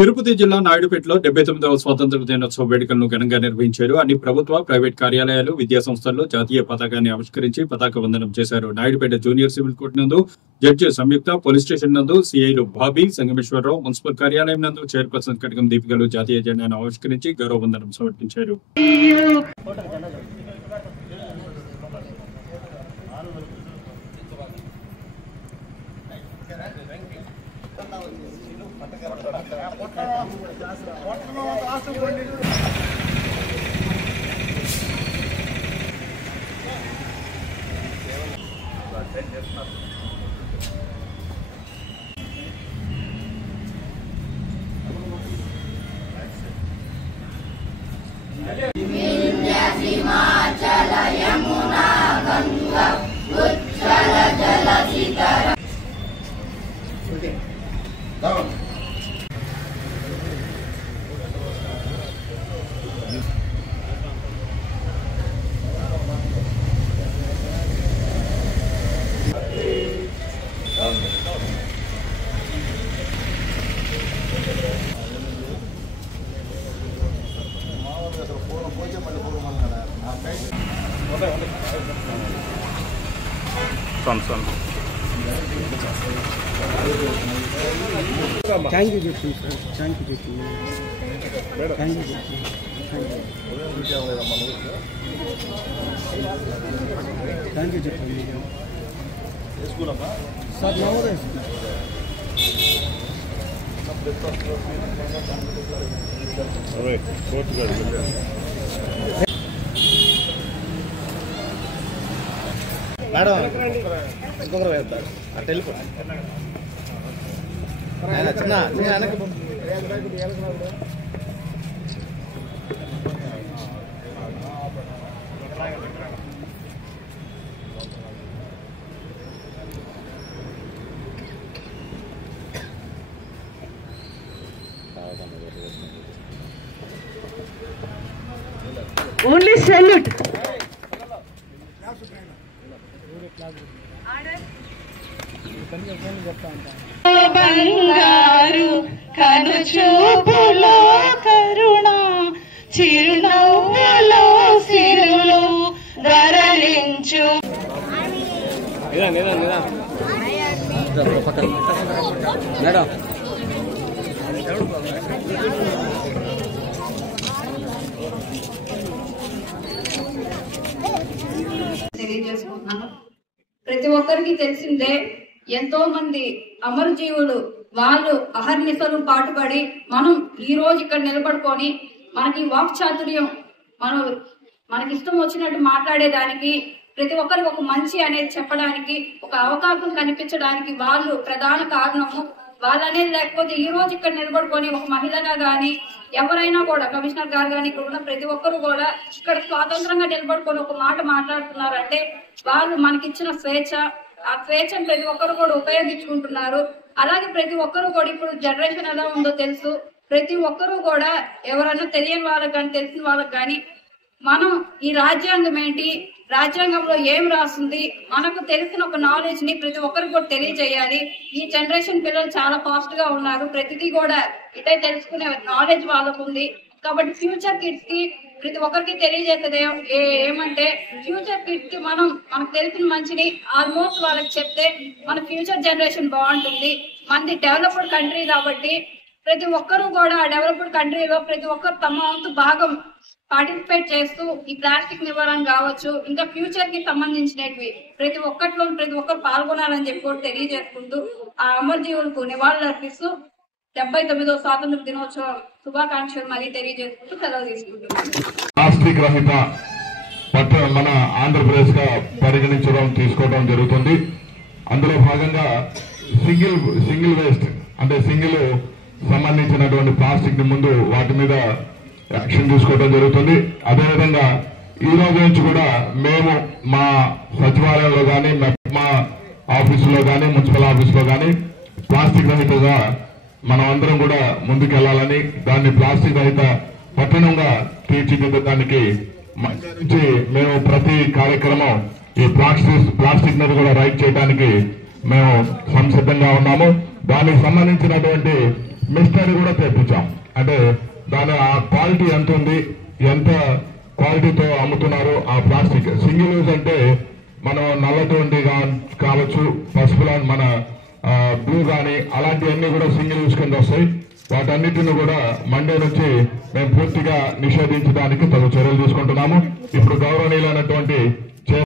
తిరుపతి జిల్లా నాయుడుపేటలో 79వ స్వాతంత్ర దినోత్సవ వేడుకలను ఘనంగా నిర్వహించారు. అన్ని ప్రభుత్వ, ప్రైవేట్ కార్యాలయాలు, విద్యా సంస్థల్లో జాతీయ పతాకాన్ని ఆవిష్కరించి పతాక వందనం చేశారు. నాయుడుపేట జూనియర్ సివిల్ కోర్టు నందు జడ్జి సంయుక్త, పోలీస్ స్టేషన్ నందు సిఐలు బాబీ, సంగమేశ్వరరావు, మున్సిపల్ కార్యాలయం నందు చైర్పర్సన్ కటకం దీపికలు జాతీయ జెండాను ఆవిష్కరించి గౌరవ వందనం సమర్పించారు. Thank you, Jyoti, sir. Thank you, Jyoti. Thank you, Jyoti. Thank you, Jyoti. Sir, now this. All right, go to that. Madam ఇంకొకరు వేస్తారు ఆ టెలిఫోన్ చిన్న వెనక్కి ఓన్లీ సెల్యూట్. బంగారు కను చూపులో కరుణ, చిరునవ్వులో సిరులు ధరలించు. మేడం తెలియజేసుకుంటున్నాను. ప్రతి ఒక్కరికి తెలిసిందే, ఎంతో మంది అమరజీవులు వాళ్ళు అహర్నిశలు పాటుపడి మనం ఈ రోజు ఇక్కడ నిలబడుకొని మనకి వాక్ చాతుర్యం, మనకి ఇష్టం వచ్చినట్టు మాట్లాడేదానికి, ప్రతి ఒక్కరికి ఒక మంచి అనేది చెప్పడానికి ఒక అవకాశం కనిపించడానికి వాళ్ళు ప్రధాన కారణము. వాళ్ళనేది లేకపోతే ఈ రోజు ఇక్కడ నిలబడుకొని ఒక మహిళగా గాని ఎవరైనా కూడా, కమిషనర్ గారు కానీ ఇక్కడ ఉన్న ప్రతి ఒక్కరు కూడా ఇక్కడ స్వాతంత్రంగా నిలబడుకొని ఒక మాట మాట్లాడుతున్నారంటే వాళ్ళు మనకిచ్చిన స్వేచ్ఛ. ఆ స్వేచ్ఛను ప్రతి ఒక్కరు కూడా ఉపయోగించుకుంటున్నారు. అలాగే ప్రతి ఒక్కరు కూడా ఇప్పుడు జనరేషన్ ఎలా ఉందో తెలుసు. ప్రతి ఒక్కరు కూడా ఎవరన్నా తెలియని వాళ్ళకి కానీ తెలిసిన వాళ్ళకి కానీ మనం ఈ రాజ్యాంగం ఏంటి, రాజ్యాంగంలో ఏం రాస్తుంది, మనకు తెలిసిన ఒక నాలెడ్జ్ ని ప్రతి ఒక్కరికి కూడా తెలియజేయాలి. ఈ జనరేషన్ పిల్లలు చాలా ఫాస్ట్ గా ఉన్నారు. ప్రతిదీ కూడా ఇటే తెలుసుకునే నాలెడ్జ్ వాళ్ళకు ఉంది. కాబట్టి ఫ్యూచర్ కిడ్స్ కి ప్రతి ఒక్కరికి తెలియజేసేది ఏమంటే, ఫ్యూచర్ కిడ్స్ కి మనకు తెలిసిన మంచిని ఆల్మోస్ట్ వాళ్ళకి చెప్తే మన ఫ్యూచర్ జనరేషన్ బాగుంటుంది. మనది డెవలప్డ్ కంట్రీ కాబట్టి ప్రతి ఒక్కరు కూడా డెవలప్డ్ కంట్రీలో ప్రతి ఒక్కరు తమ వంతు భాగం పార్టిసిపేట్ చేస్తూ ఈ ప్లాస్టిక్ నివారణ కావచ్చు, ఇంకా ఫ్యూచర్ కి సంబంధించినవి ప్రతి ఒక్కరు పాల్గొనాలని చెప్పి కూడా తెలియజేసుకుంటూ ఆ అమరజీవులకు నివాళులు అర్పిస్తూ 79వ స్వాతంత్ర దినోత్సవ శుభాకాంక్షలు మళ్ళీ తెలియజేసుకుంటూ సెలవు తీసుకుంటున్నాను. ప్లాస్టిక్ రహిత మన ఆంధ్రప్రదేశ్ గా తీసుకోవడం జరుగుతుంది. అందులో భాగంగా సింగిల్ వేస్ట్ అంటే సింగిల్ సంబంధించినటువంటి ప్లాస్టిక్ ని ముందు వాటి మీద యాక్షన్ తీసుకోవడం జరుగుతుంది. అదేవిధంగా ఈ రోజు నుంచి కూడా మేము మా సచివాలయంలో కానీ మా ఆఫీసులో కానీ మున్సిపల్ ఆఫీసులో కానీ ప్లాస్టిక్ రహితగా మనం అందరం కూడా ముందుకెళ్లాలని, దాన్ని ప్లాస్టిక్ రహిత పట్టణంగా తీర్చిదిద్దడానికి నుంచి మేము ప్రతి కార్యక్రమం ఈ ప్లాస్టిక్ మీద కూడా రైట్ చేయడానికి మేము సంసిద్ధంగా ఉన్నాము. దానికి సంబంధించినటువంటి మిస్టరీ కూడా తెప్పించాం. అంటే దాని ఆ క్వాలిటీ ఎంత ఉంది, ఎంత క్వాలిటీతో అమ్ముతున్నారు ఆ ప్లాస్టిక్. సింగిల్ యూజ్ అంటే మనం నల్లటువంటి కావచ్చు, పసుపు మన బ్లూ కానీ అలాంటివన్నీ కూడా సింగిల్ యూజ్ కింద వస్తాయి. వాటన్నిటిని కూడా మండే నుంచి మేము పూర్తిగా నిషేధించడానికి తగు చర్యలు తీసుకుంటున్నాము. ఇప్పుడు గౌరవనీయులైనటువంటి